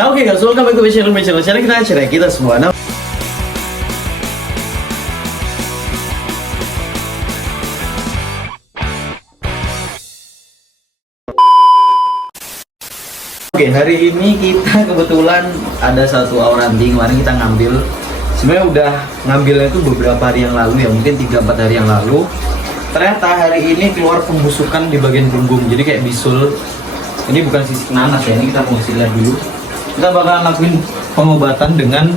Nah oke guys, welcome back to my channel. Channel kita acara kita semua. Nah, oke, hari ini kita kebetulan ada satu auranti. Kemarin kita ngambil, sebenarnya udah ngambilnya itu beberapa hari yang lalu ya, mungkin 3-4 hari yang lalu. Ternyata hari ini keluar pembusukan di bagian punggung, jadi kayak bisul. Ini bukan sisik nanas ya, ini kita mau lihat dulu. Kita bakalan lakuin pengobatan dengan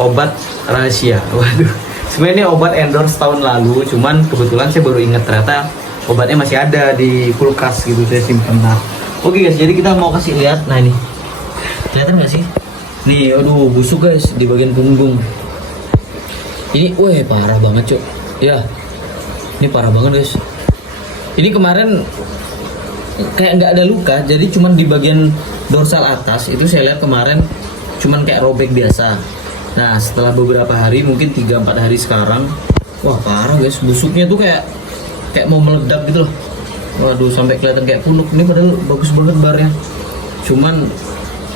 obat rahasia. Waduh, sebenarnya ini obat endorse tahun lalu, cuman kebetulan saya baru ingat ternyata obatnya masih ada di kulkas gitu, saya simpen. Nah, oke guys, jadi kita mau kasih lihat. Nah ini, kelihatan nggak sih? Nih, aduh busuk guys di bagian punggung. Ini, wah parah banget cok. Ya, ini parah banget guys. Ini kemarin kayak nggak ada luka, jadi cuman di bagian dorsal atas itu saya lihat kemarin cuman kayak robek biasa. Nah setelah beberapa hari, mungkin 3-4 hari sekarang, wah parah guys, busuknya tuh kayak mau meledak gitu loh. Waduh, sampai kelihatan kayak punuk. Ini padahal bagus banget barnya, cuman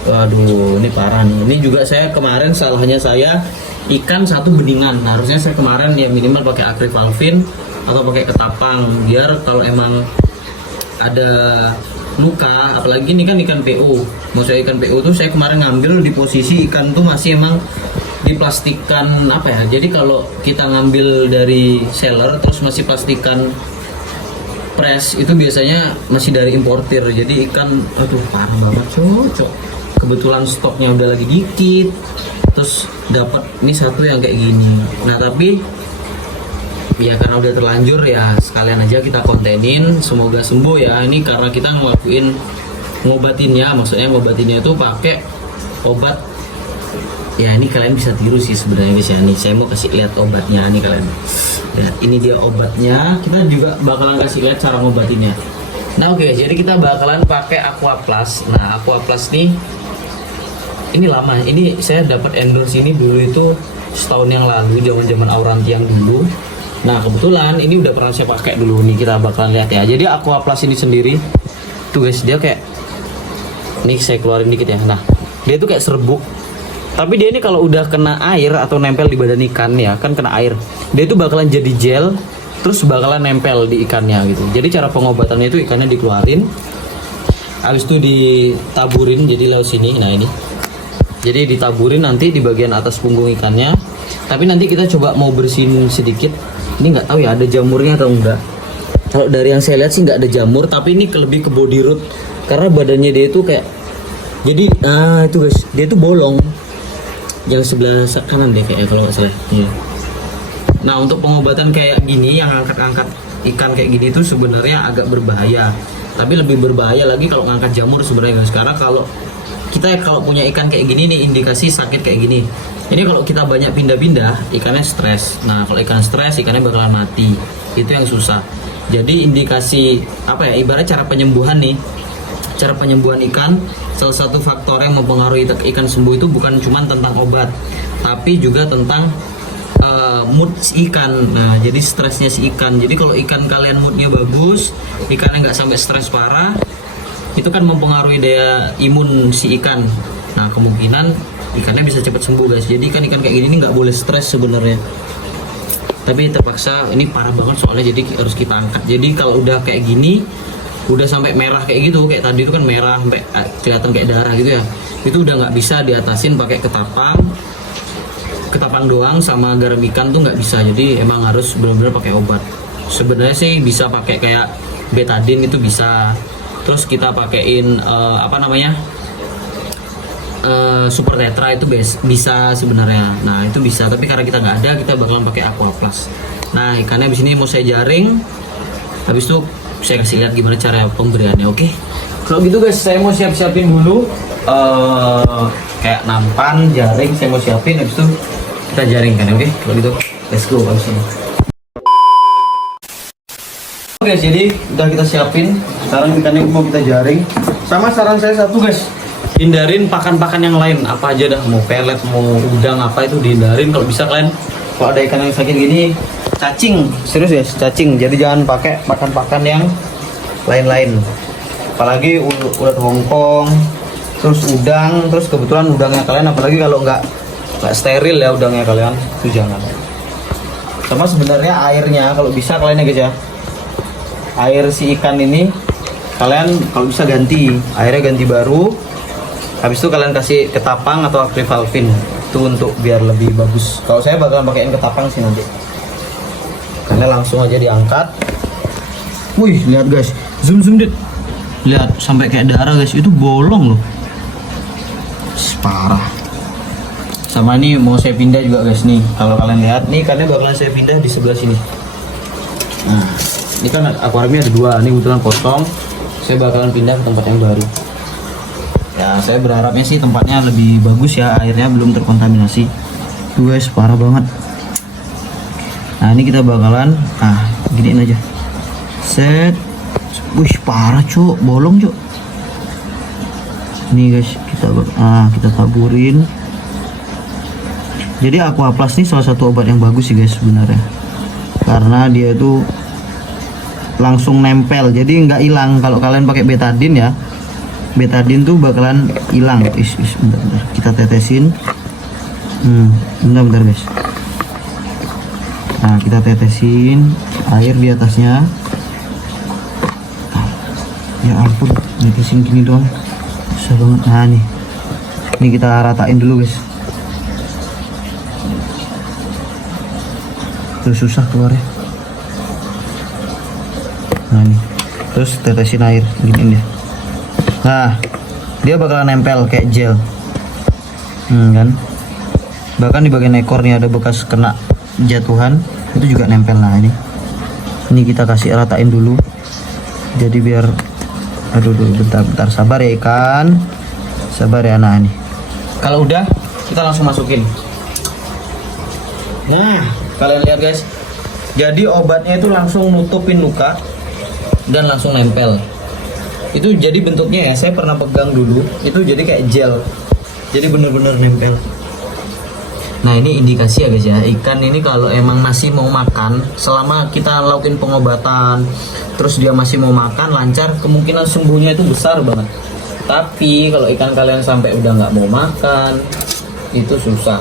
waduh ini parah nih. Ini juga saya kemarin salahnya saya ikan satu beningan. Nah, harusnya saya kemarin ya minimal pakai akrivalvin atau pakai ketapang, biar kalau emang ada luka, apalagi ini kan ikan PO. Maksudnya ikan PO tuh saya kemarin ngambil di posisi ikan tuh masih emang diplastikan apa ya. Jadi kalau kita ngambil dari seller terus masih plastikan press, itu biasanya masih dari importir. Jadi ikan, aduh parah banget cocok. Kebetulan stoknya udah lagi dikit, terus dapat ini satu yang kayak gini. Nah tapi ya karena udah terlanjur ya sekalian aja kita kontenin, semoga sembuh ya. Ini karena kita ngelakuin ngobatinnya, maksudnya ngobatinnya itu pakai obat. Ya ini kalian bisa tiru sih sebenarnya guys ya. Nih saya mau kasih lihat obatnya nih kalian. Lihat, ini dia obatnya. Kita juga bakalan kasih lihat cara ngobatinnya. Nah oke, jadi kita bakalan pakai Aqua Plus. Nah Aqua Plus nih, ini lama. Ini saya dapat endorse ini dulu itu setahun yang lalu, zaman auranti yang dulu. Nah kebetulan ini udah pernah saya pakai dulu nih, kita bakalan lihat ya. Jadi Aqua Plus ini sendiri tuh guys, dia kayak, nih saya keluarin dikit ya. Nah dia tuh kayak serbuk, tapi dia ini kalau udah kena air atau nempel di badan ikan ya, kan kena air, dia itu bakalan jadi gel, terus bakalan nempel di ikannya gitu. Jadi cara pengobatannya itu ikannya dikeluarin, habis itu ditaburin jadi lewat sini. Nah ini, jadi ditaburin nanti di bagian atas punggung ikannya. Tapi nanti kita coba mau bersihin sedikit. Ini nggak tahu ya ada jamurnya atau enggak. Kalau dari yang saya lihat sih nggak ada jamur, tapi ini lebih ke body root, karena badannya dia itu kayak, jadi itu guys, dia itu bolong yang sebelah kanan deh kayaknya kalau nggak salah. Iya. Nah untuk pengobatan kayak gini, yang angkat-angkat ikan kayak gini itu sebenarnya agak berbahaya. Tapi lebih berbahaya lagi kalau ngangkat jamur sebenarnya guys. Karena kalau kita punya ikan kayak gini nih, indikasi sakit kayak gini. Ini kalau kita banyak pindah-pindah, ikannya stres. Nah, kalau ikan stres, ikannya bakalan mati. Itu yang susah. Jadi indikasi apa ya? Ibarat cara penyembuhan nih. Cara penyembuhan ikan, salah satu faktor yang mempengaruhi ikan sembuh itu bukan cuma tentang obat, tapi juga tentang mood si ikan. Nah, jadi stresnya si ikan. Jadi kalau ikan kalian moodnya bagus, ikannya nggak sampai stres parah, itu kan mempengaruhi daya imun si ikan. Nah, kemungkinan ikannya bisa cepat sembuh guys. Jadi ikan kayak gini nggak boleh stres sebenarnya, tapi terpaksa. Ini parah banget soalnya, jadi harus kita angkat. Jadi kalau udah kayak gini, udah sampai merah kayak gitu, kayak tadi itu kan merah sampai kelihatan kayak darah gitu ya, itu udah nggak bisa diatasin pakai ketapang doang sama garam ikan tuh nggak bisa. Jadi emang harus benar-benar pakai obat. Sebenarnya sih bisa pakai kayak betadine, itu bisa. Terus kita pakein super tetra itu bisa sebenarnya. Nah itu bisa, tapi karena kita nggak ada, kita bakalan pakai Aqua Plus. Nah ikannya di sini mau saya jaring, habis itu saya kasih lihat gimana cara pemberiannya. Oke, kalau gitu guys, saya mau siapin dulu kayak nampan, jaring, saya mau siapin, habis itu kita jaring kan. Oke, kalau gitu let's go habis ini. Oke, jadi udah kita siapin. Sekarang ikannya mau kita jaring. Sama saran saya satu guys, hindarin pakan-pakan yang lain apa aja dah, mau pelet, mau udang, apa itu dihindarin. Kalau bisa kalian, kalau ada ikan yang sakit gini, cacing, serius ya, cacing. Jadi jangan pakai pakan-pakan yang lain-lain, apalagi ulat Hongkong, terus udang, terus kebetulan udangnya kalian apalagi kalau nggak steril ya udangnya kalian itu jangan. Sama sebenarnya airnya kalau bisa kalian ya guys ya, air si ikan ini kalian kalau bisa ganti airnya, ganti baru. Habis itu kalian kasih ketapang atau akrivalvin itu untuk biar lebih bagus. Kalau saya bakalan pakaiin ketapang sih nanti. Kalian langsung aja diangkat. Wih, lihat guys, zoom dit, lihat sampai kayak darah guys, itu bolong loh, parah. Sama ini mau saya pindah juga guys nih, kalau kalian lihat nih ikannya bakalan saya pindah di sebelah sini. Nah, ini kan akuariumnya ada dua, ini kebetulan kosong, saya bakalan pindah ke tempat yang baru. Ya saya berharapnya sih tempatnya lebih bagus ya, airnya belum terkontaminasi. Tuh guys, parah banget. Nah ini kita bakalan giniin aja, set. Wih, parah cuk, bolong cuk. Nih guys, kita taburin. Jadi Aquaplus ini salah satu obat yang bagus sih guys sebenarnya, karena dia itu langsung nempel, jadi nggak hilang. Kalau kalian pakai betadine ya, betadine tuh bakalan hilang. Bentar, kita tetesin. Bentar guys. Nah kita tetesin air di atasnya. Ya ampun, tetesin gini doang susah banget. Nah ini kita ratain dulu guys. Tuh susah keluarnya. Nah ini terus tetesin air gini deh. Nah dia bakalan nempel kayak gel, kan. Bahkan di bagian ekor nih ada bekas kena jatuhan, itu juga nempel. Nah ini kita kasih ratain dulu, jadi biar bentar sabar ya ikan, sabar ya. Nah ini kalau udah kita langsung masukin. Nah kalian lihat guys, jadi obatnya itu langsung nutupin luka dan langsung nempel. Itu jadi bentuknya ya, saya pernah pegang dulu, itu jadi kayak gel, jadi bener-bener nempel. Nah ini indikasi ya guys ya, ikan ini kalau emang masih mau makan, selama kita lakuin pengobatan terus dia masih mau makan lancar, kemungkinan sembuhnya itu besar banget. Tapi kalau ikan kalian sampai udah nggak mau makan, itu susah.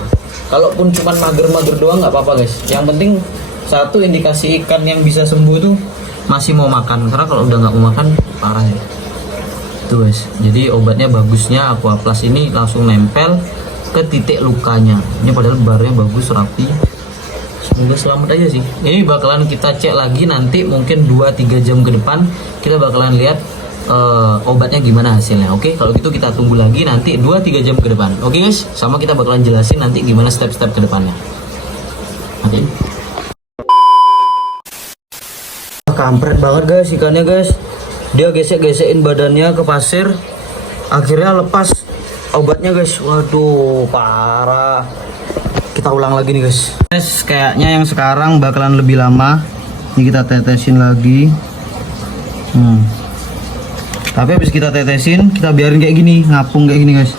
Kalaupun cuma mager-mager doang nggak apa-apa guys, yang penting satu indikasi ikan yang bisa sembuh itu masih mau makan, karena kalau udah nggak mau makan parah ya. Tuh guys, jadi obatnya bagusnya Aquaplus ini langsung nempel ke titik lukanya. Ini padahal barunya bagus, rapi. Semoga selamat aja sih. Ini bakalan kita cek lagi nanti, mungkin 2-3 jam ke depan kita bakalan lihat obatnya gimana hasilnya. Oke, kalau gitu kita tunggu lagi nanti 2-3 jam ke depan. Oke guys, sama kita bakalan jelasin nanti gimana step-step ke depannya. Oke. Kampret banget guys ikannya guys, dia gesek-gesekin badannya ke pasir, akhirnya lepas obatnya guys. Waduh parah. Kita ulang lagi nih guys. Kayaknya yang sekarang bakalan lebih lama. Ini kita tetesin lagi. Tapi habis kita tetesin, kita biarin kayak gini, ngapung kayak gini guys.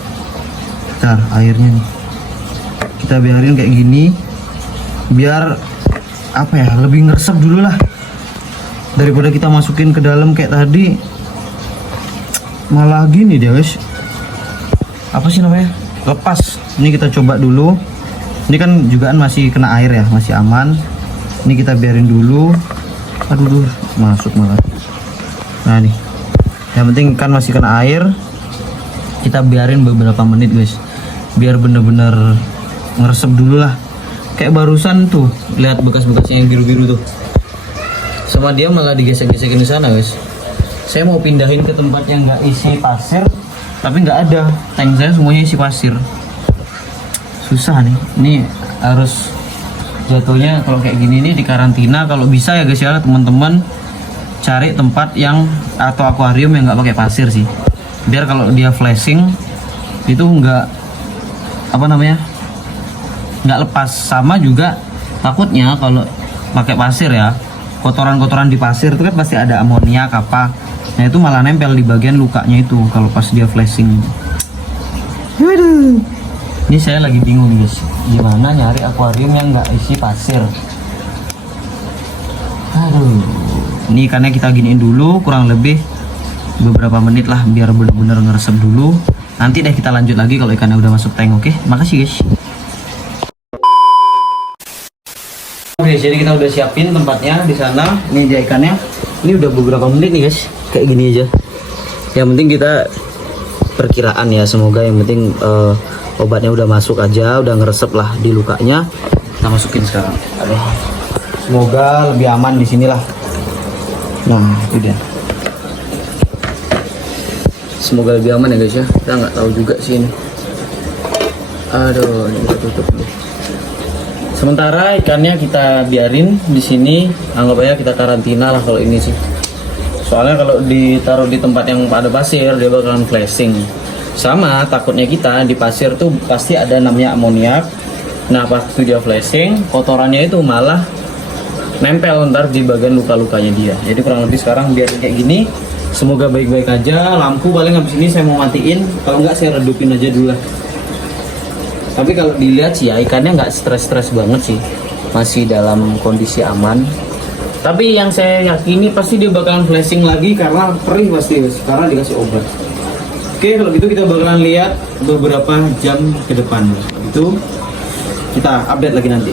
Bentar, airnya nih kita biarin kayak gini, biar apa ya, lebih ngeresep dulu lah, daripada kita masukin ke dalam kayak tadi. Malah gini dia guys, apa sih namanya, lepas. Ini kita coba dulu. Ini kan jugaan masih kena air ya, masih aman. Ini kita biarin dulu. Aduh, masuk malah. Nah nih, yang penting kan masih kena air, kita biarin beberapa menit guys, biar bener-bener ngeresep dulu lah. Kayak barusan tuh, lihat bekas-bekasnya yang biru-biru tuh, sama dia malah digesek-gesekin di sana guys. Saya mau pindahin ke tempat yang nggak isi pasir, tapi nggak ada, tank saya semuanya isi pasir. Susah nih, ini harus jatuhnya kalau kayak gini nih di karantina. Kalau bisa ya guys ya, teman-teman cari tempat yang atau akuarium yang nggak pakai pasir sih, biar kalau dia flashing itu nggak nggak lepas. Sama juga takutnya kalau pakai pasir ya, kotoran-kotoran di pasir itu kan pasti ada amoniak apa, nah itu malah nempel di bagian lukanya itu kalau pas dia flashing. Waduh, ini saya lagi bingung guys, gimana nyari akuarium yang nggak isi pasir. Aduh, ini ikannya kita giniin dulu kurang lebih beberapa menit lah, biar benar-benar ngeresep dulu. Nanti deh kita lanjut lagi kalau ikannya udah masuk tank. Oke, makasih guys. Oke, jadi kita udah siapin tempatnya di sana. Ini dia ikannya. Ini udah beberapa menit nih guys, kayak gini aja. Yang penting kita perkiraan ya, semoga yang penting obatnya udah masuk aja, udah ngeresep lah di lukanya. Kita masukin sekarang. Aduh. Semoga lebih aman di sinilah. Nah, itu dia. Semoga lebih aman ya guys ya. Kita nggak tahu juga sih ini. Aduh, ini kita tutup dulu. Sementara ikannya kita biarin di sini, anggap aja kita karantina lah kalau ini sih. Soalnya kalau ditaruh di tempat yang ada pasir, dia bakalan flashing. Sama takutnya kita di pasir tuh pasti ada namanya amoniak. Nah pas itu dia flashing, kotorannya itu malah nempel ntar di bagian luka-lukanya dia. Jadi kurang lebih sekarang biar kayak gini. Semoga baik-baik aja. Lampu paling habis ini saya mau matiin. Kalau nggak saya redupin aja dulu lah. Tapi kalau dilihat sih ya ikannya nggak stres-stres banget sih, masih dalam kondisi aman. Tapi yang saya yakini pasti dia bakalan flashing lagi karena perih pasti karena dikasih obat. Oke, kalau gitu kita bakalan lihat beberapa jam ke depan. Itu kita update lagi nanti.